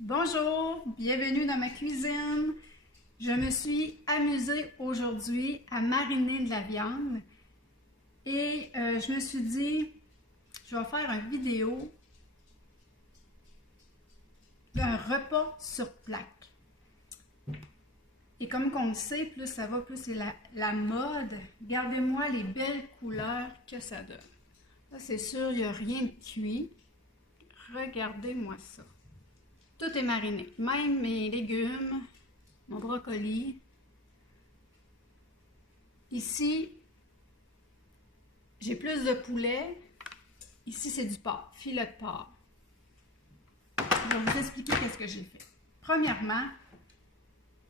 Bonjour, bienvenue dans ma cuisine. Je me suis amusée aujourd'hui à mariner de la viande et je me suis dit, je vais faire une vidéo d'un repas sur plaque. Et comme on le sait, plus ça va, plus c'est la mode. Regardez-moi les belles couleurs que ça donne. Là, c'est sûr, il n'y a rien de cuit. Regardez-moi ça. Tout est mariné, même mes légumes, mon brocoli. Ici, j'ai plus de poulet. Ici, c'est du porc, filet de porc. Je vais vous expliquer qu'est-ce que j'ai fait. Premièrement,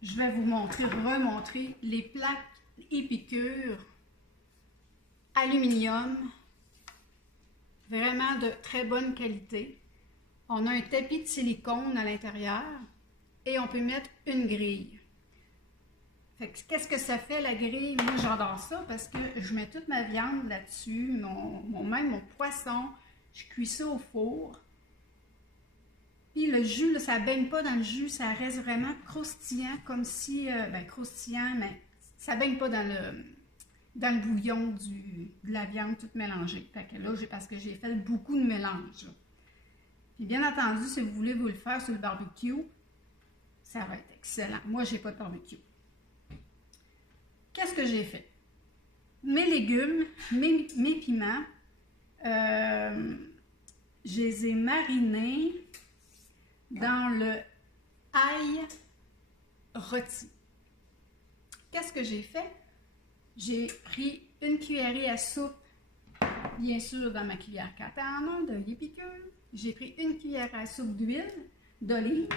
je vais vous remontrer les plaques épicures aluminium, vraiment de très bonne qualité. On a un tapis de silicone à l'intérieur et on peut mettre une grille. Qu'est-ce que ça fait la grille? Moi, j'adore ça parce que je mets toute ma viande là-dessus, même mon poisson, je cuis ça au four. Puis le jus, là, ça ne baigne pas dans le jus, ça reste vraiment croustillant, comme si, croustillant, mais ça ne baigne pas dans le bouillon de la viande toute mélangée. Fait que là, parce que j'ai fait beaucoup de mélange. Là. Puis bien entendu, si vous voulez vous le faire sur le barbecue, ça va être excellent. Moi, je n'ai pas de barbecue. Qu'est-ce que j'ai fait? Mes légumes, mes piments, je les ai marinés dans le ail rôti. Qu'est-ce que j'ai fait? J'ai pris une cuillerée à soupe, bien sûr dans ma cuillère 4 en 1 de épicure. J'ai pris une cuillère à soupe d'huile d'olive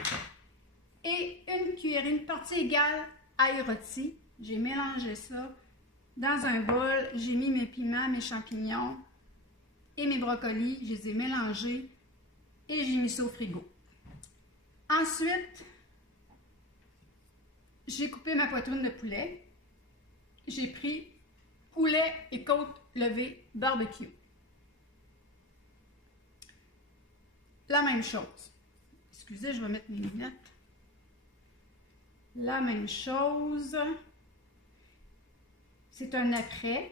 et une partie égale ail rôti. J'ai mélangé ça dans un bol. J'ai mis mes piments, mes champignons et mes brocolis. Je les ai mélangés et j'ai mis ça au frigo. Ensuite, j'ai coupé ma poitrine de poulet. J'ai pris poulet et côte levée barbecue. La même chose. Excusez, je vais mettre mes lunettes. La même chose. C'est un après.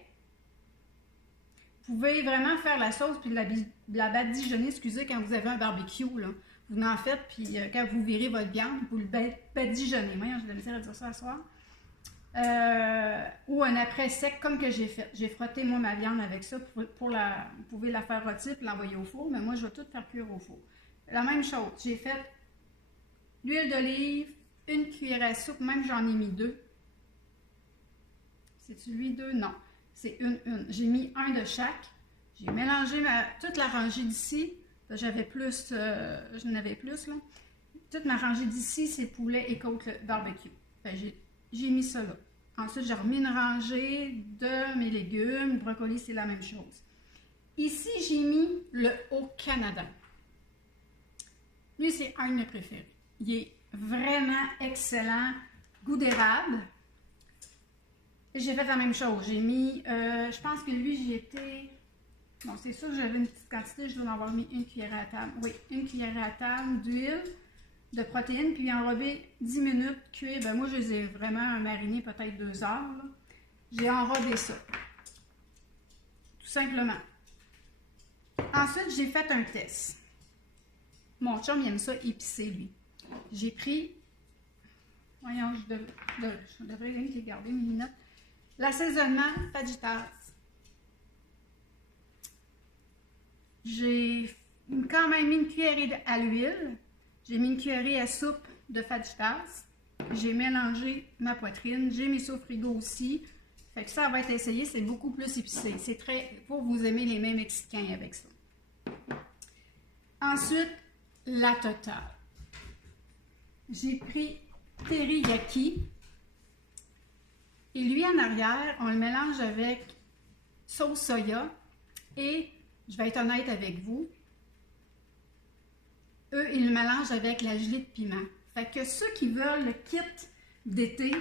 Vous pouvez vraiment faire la sauce puis la badigeonner, excusez, quand vous avez un barbecue. Là. Vous en faites, puis quand vous virez votre viande, vous le badigeonnez. Moi, j'ai de la misère à dire ça ce soir. Ou un après sec, comme que j'ai fait. J'ai frotté, moi, ma viande avec ça. Vous pouvez la faire rôtir et l'envoyer au four, mais moi, je vais tout faire cuire au four. La même chose, j'ai fait l'huile d'olive, une cuillère à soupe, même j'en ai mis 2. C'est-tu lui 2? Non, c'est une. J'ai mis un de chaque. J'ai mélangé toute la rangée d'ici. J'avais plus, j'en avais plus, là. Toute ma rangée d'ici, c'est poulet et côte barbecue. J'ai mis ça là. Ensuite, j'ai remis une rangée de mes légumes. Le brocoli, c'est la même chose. Ici, j'ai mis le Haut-Canada. Lui, c'est un de mes préférés. Il est vraiment excellent. Goût d'érable. J'ai fait la même chose. J'ai mis, je pense que lui, j'y étais... Bon, c'est sûr que j'avais une petite quantité. Je dois en avoir mis une cuillère à table. Oui, une cuillère à table d'huile, de protéines, puis enrobé 10 minutes cuire. Ben moi, je les ai vraiment marinés peut-être 2 heures. J'ai enrobé ça. Tout simplement. Ensuite, j'ai fait un test. Mon chum, il aime ça épicé, lui. J'ai pris... Voyons, je devrais les garder mes lunettes. L'assaisonnement Fajitas. J'ai quand même mis une cuillerée à l'huile. J'ai mis une cuillerée à soupe de fajitas. J'ai mélangé ma poitrine. J'ai mis ça au frigo aussi. Fait que ça va être essayé. C'est beaucoup plus épicé. C'est très... Pour vous aimer les mêmes Mexicains avec ça. Ensuite, la totale. J'ai pris teriyaki. Et lui, en arrière, on le mélange avec sauce soya. Et, je vais être honnête avec vous, eux, ils le mélangent avec la gelée de piment. Fait que ceux qui veulent le kit d'été,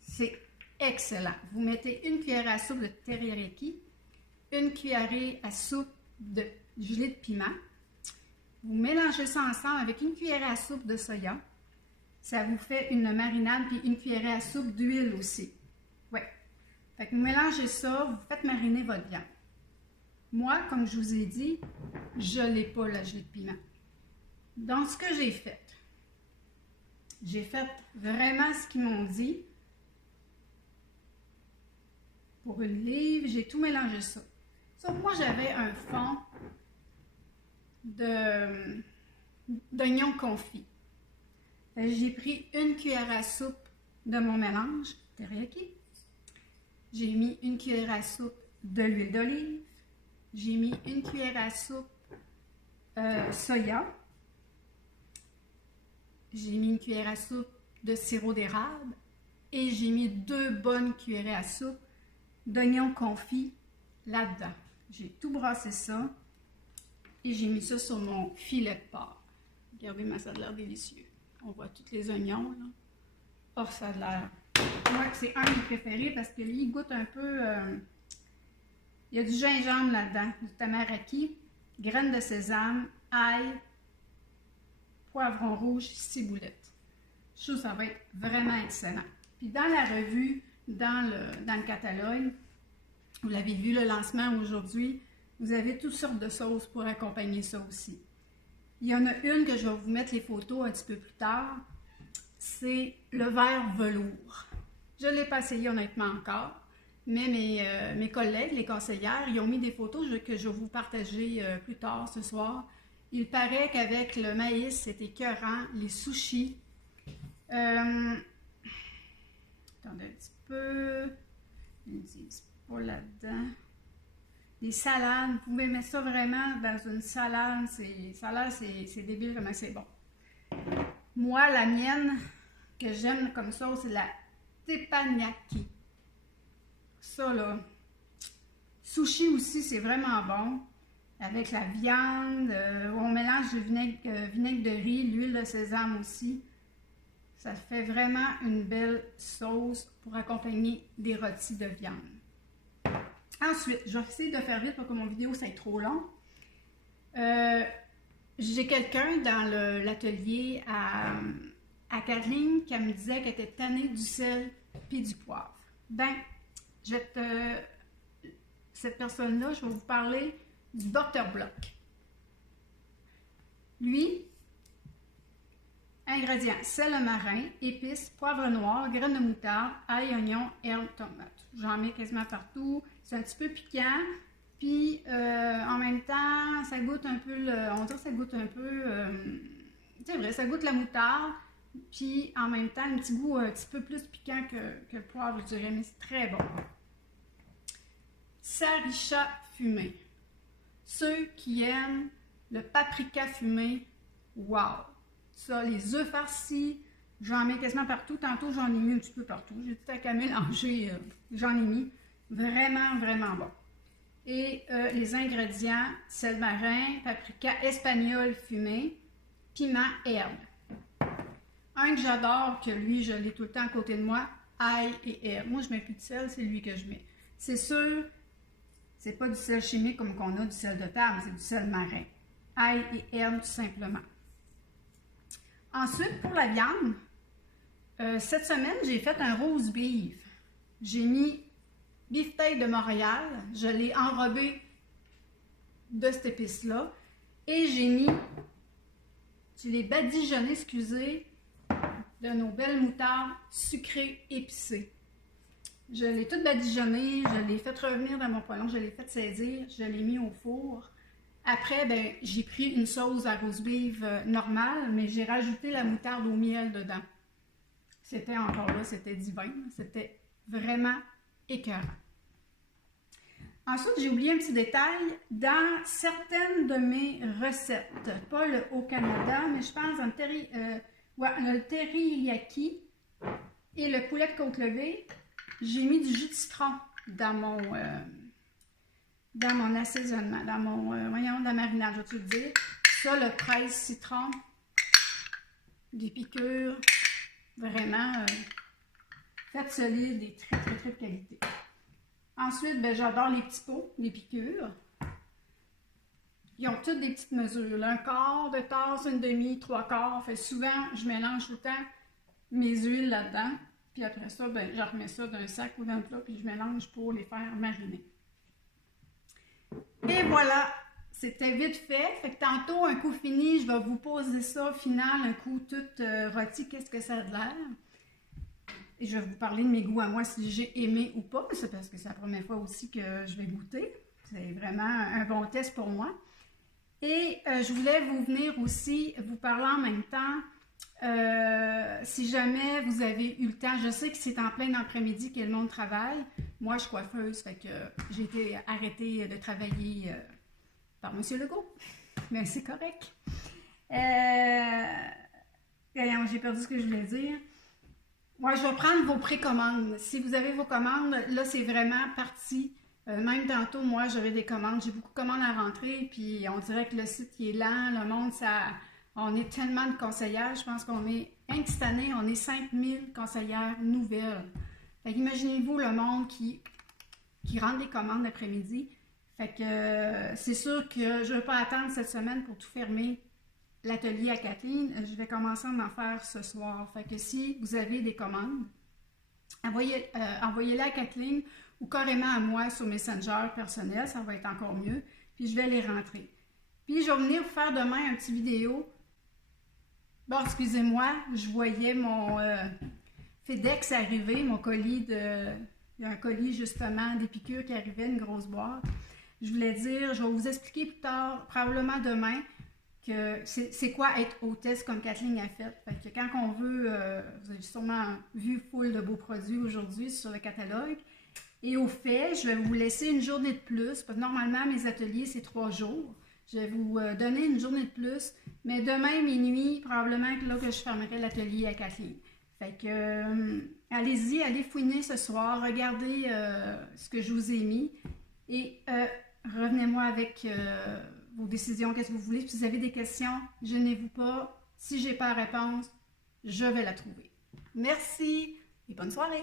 c'est excellent. Vous mettez une cuillère à soupe de teriyaki, une cuillerée à soupe de gelée de piment. Vous mélangez ça ensemble avec une cuillerée à soupe de soya. Ça vous fait une marinade, puis une cuillerée à soupe d'huile aussi. Oui. Fait que vous mélangez ça, vous faites mariner votre viande. Moi, comme je vous ai dit, je n'ai pas la gelée de piment. Donc, ce que j'ai fait vraiment ce qu'ils m'ont dit. Pour une livre, j'ai tout mélangé ça. Sauf que moi, j'avais un fond d'oignons confits. J'ai pris une cuillère à soupe de mon mélange teriyaki. J'ai mis une cuillère à soupe de l'huile d'olive. J'ai mis une cuillère à soupe soya. J'ai mis une cuillère à soupe de sirop d'érable. Et j'ai mis 2 bonnes cuillerées à soupe d'oignons confits là-dedans. J'ai tout brassé ça. Et j'ai mis ça sur mon filet de porc. Regardez, mais ça a l'air délicieux. On voit tous les oignons, là. Oh, ça a l'air... Moi, c'est un de mes préférés parce que lui, il goûte un peu... Il y a du gingembre là-dedans, du tamaraki, graines de sésame, ail, poivron rouge, ciboulette. Je trouve que ça va être vraiment excellent. Puis dans la revue, dans le catalogue, vous l'avez vu, le lancement aujourd'hui, vous avez toutes sortes de sauces pour accompagner ça aussi. Il y en a une que je vais vous mettre les photos un petit peu plus tard. C'est le vert velours. Je ne l'ai pas essayé honnêtement encore, mais mes collègues, les conseillères, ils ont mis des photos que je vais vous partager plus tard ce soir. Il paraît qu'avec le maïs, c'est écœurant. Les sushis. Attendez un petit peu. Ils disent pas là-dedans. Des salades, vous pouvez mettre ça vraiment dans une salade. C'est débile comment c'est bon. Moi, la mienne que j'aime comme sauce, c'est la teppanyaki. Ça, là. Sushi aussi, c'est vraiment bon. Avec la viande, on mélange du vinaigre de riz, l'huile de sésame aussi. Ça fait vraiment une belle sauce pour accompagner des rôtis de viande. Ensuite, je vais essayer de faire vite pour que mon vidéo soit trop long. J'ai quelqu'un dans l'atelier à Kathleen qui me disait qu'elle était tannée du sel et du poivre. Ben, cette personne-là, je vais vous parler du Butterblock. Lui, ingrédients, sel marin, épices, poivre noir, graines de moutarde, ail, oignon, herbes, tomates. J'en mets quasiment partout. C'est un petit peu piquant. Puis, en même temps, ça goûte un peu, on dirait que ça goûte un peu, c'est vrai, ça goûte la moutarde. Puis, en même temps, un petit goût un petit peu plus piquant que le poivre, je dirais, mais c'est très bon. Sriracha fumé. Ceux qui aiment le paprika fumé, wow! Ça, les œufs farcis, j'en mets quasiment partout. Tantôt, j'en ai mis un petit peu partout. J'ai tout à mélanger, j'en ai mis. Vraiment, vraiment bon. Et les ingrédients, sel marin, paprika espagnol fumé, piment, herbe. Un que j'adore, que lui, je l'ai tout le temps à côté de moi, ail et herbe. Moi, je mets plus de sel, c'est lui que je mets. C'est sûr, c'est pas du sel chimique comme qu'on a du sel de table, c'est du sel marin. Ail et herbe, tout simplement. Ensuite, pour la viande, cette semaine, j'ai fait un roast beef. J'ai mis beefsteak de Montréal, je l'ai enrobé de cette épice-là et je l'ai badigeonné, excusez, de nos belles moutardes sucrées épicées. Je l'ai tout badigeonné, je l'ai fait revenir dans mon poêlon, je l'ai fait saisir, je l'ai mis au four. Après, ben, j'ai pris une sauce à roast beef normale, mais j'ai rajouté la moutarde au miel dedans. C'était encore là, c'était divin, c'était vraiment écœurant. Ensuite, j'ai oublié un petit détail. Dans certaines de mes recettes, pas le Haut-Canada, mais je pense dans le teriyaki et le poulet de côte levée, j'ai mis du jus de citron dans mon assaisonnement, dans la marinade, je vais te le dire. Ça, le presse citron, des piqûres, vraiment faites solide et très, très, très de qualité. Ensuite, ben, j'adore les petits pots, les piqûres. ils ont toutes des petites mesures. Là, un quart de tasse, une demi, trois quarts. Fait souvent, je mélange tout le temps mes huiles là-dedans. Puis après ça, ben, je remets ça d'un sac ou d'un plat, puis je mélange pour les faire mariner. Et voilà, c'était vite fait. Fait que tantôt, un coup fini, je vais vous poser ça, final, un coup tout rôti, qu'est-ce que ça a de l'air. Et je vais vous parler de mes goûts à moi, si j'ai aimé ou pas. C'est parce que c'est la première fois aussi que je vais goûter. C'est vraiment un bon test pour moi. Et je voulais vous venir aussi vous parler en même temps. Si jamais vous avez eu le temps, je sais que c'est en plein après-midi que le monde travaille. Moi, je suis coiffeuse, fait que j'ai été arrêtée de travailler par M. Legault. Mais c'est correct. J'ai perdu ce que je voulais dire. Moi, je vais prendre vos précommandes. Si vous avez vos commandes, là, c'est vraiment parti. Même tantôt, moi, j'avais des commandes. J'ai beaucoup de commandes à rentrer, puis on dirait que le site il est lent. Le monde, on est tellement de conseillères. Je pense qu'on est, cette année, on est 5000 conseillères nouvelles. Fait qu'imaginez-vous le monde qui rentre des commandes l'après-midi. Fait que c'est sûr que je ne vais pas attendre cette semaine pour tout fermer l'atelier à Kathleen. Je vais commencer à en faire ce soir. Fait que si vous avez des commandes, envoyez-les à Kathleen ou carrément à moi sur Messenger personnel, ça va être encore mieux. Puis je vais les rentrer. Puis je vais venir vous faire demain un petit vidéo. Bon, excusez-moi, je voyais mon FedEx arriver, mon colis il y a un colis justement d'Épicure qui arrivait, une grosse boîte. Je voulais dire, je vais vous expliquer plus tard, probablement demain, que c'est quoi être hôtesse comme Kathleen a fait. Fait que quand on veut, vous avez sûrement vu full de beaux produits aujourd'hui sur le catalogue. Et au fait, je vais vous laisser une journée de plus, parce que normalement mes ateliers c'est 3 jours. Je vais vous donner une journée de plus, mais demain minuit, probablement que là que je fermerai l'atelier à Kathleen. Fait que allez-y, allez fouiner ce soir, regardez ce que je vous ai mis et revenez-moi avec vos décisions, qu'est-ce que vous voulez. Si vous avez des questions, gênez-vous pas. Si j'ai pas la réponse, je vais la trouver. Merci et bonne soirée!